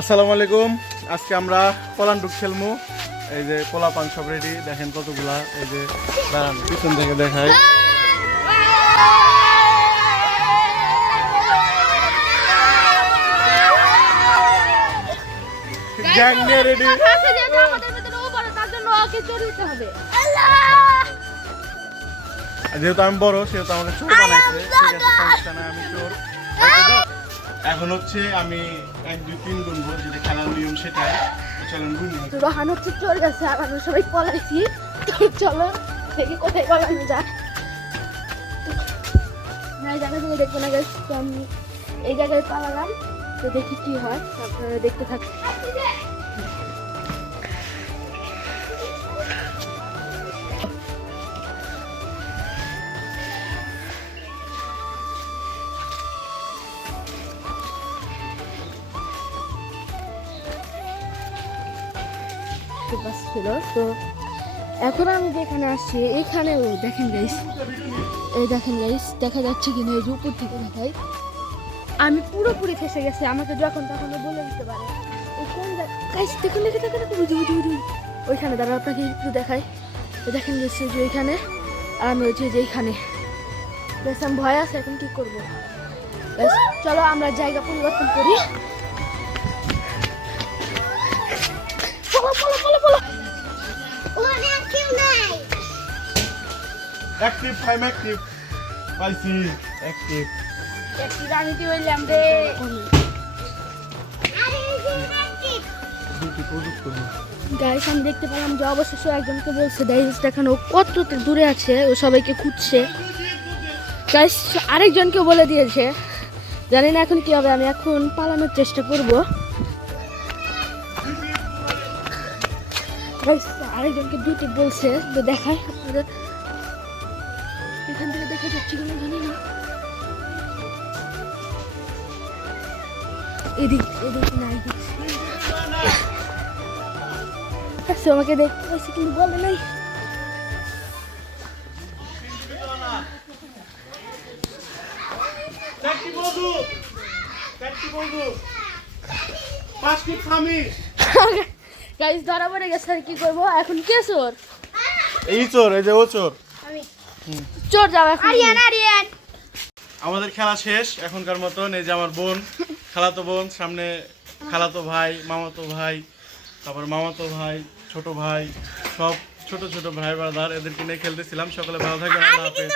আসসালামু আলাইকুম। আজকে আমরা পলান্ডুক খেলবো। এই যে পোলা পান সব রেডি, দেখেন কতগুলা। এই যে দাঁড়ান পিছন থেকে দেখাই। গ্যাং নিয়ে রেডি। যেহেতু আমি বড় সেহেতু আমাকে চোর বানাইছে। ঠিক আছে, সমস্যা নাই, আমি চোর। এখন হচ্ছে আমি 1 2 3 গুনবো, যেটা খেলার নিয়ম সেটাই। চলুন গুনি। রোহান হচ্ছে চোর গেছে আর আমরা সবাই পলাইছি। তো চলো দেখি কোথায় পলানো যায়। এই জায়গা থেকে দেখবো না গেছে, তো আমি এই জায়গায় পালালাম। তো দেখি কি হয়, আপনারা দেখতে থাকুন। ছিল তো এখন আমি যেখানে আসছি এইখানেও দেখেন গাইস, এই দেখেন গাইস, দেখা যাচ্ছে কিনা এই যে উপর থেকে দেখাই। আমি পুরোপুরি ফেসে গেছি, আমাকে যখন তখন বলে দিতে পারে ও কোন গাইস। দেখুন দেখে দেখে ওইখানে দাঁড়া, আপনাকে একটু দেখাই। দেখেন গেছে যে ওইখানে, আর আমি হচ্ছে যে এইখানে। বেশ আমি ভয় আছে, এখন কি করবো। ব্যাস চলো আমরা জায়গা পরিবর্তন করি। অ্যাক্টিভ টাইম অ্যাক্টিভ পাইছি অ্যাক্টিভ একটু রানীতি হইলাম রে। গাইস আমি দেখতে পেলাম যে অবশেষে একজনকে বলছে গাইস দেখেন ও কত দূরে আছে, ও সবাইকে খুঁজছে। গাইস আরেকজনকে বলে দিয়েছে, জানি না এখন কি হবে। আমি এখন পালানোর চেষ্টা করব। গাইস আরেকজনকে দুটি বলছে, তো দেখাই আপনাদের। এখান থেকে দেখা যাচ্ছে কিনা জানি না। এদিক নাই আচ্ছা, আমাকে দেখতে পাচ্ছি কিন্তু বলে নাই। গাইস ধরা পড়ে গেছে, আর কি করবো এখন। কে চোর? এই চোর, এই যে ও চোর। চোর যাও এখন। আমাদের খেলা শেষ এখনকার মতন। এই যে আমার বোন, খালাতো বোন, সামনে খালাতো ভাই, মামাতো ভাই, তারপর মামাতো ভাই, ছোট ভাই, সব ছোট ছোট ভাই ব্রাদার, এদেরকে নিয়ে খেলতেছিলাম। সকলে ভালো থাকবেন, আল্লাহ হাফেজ।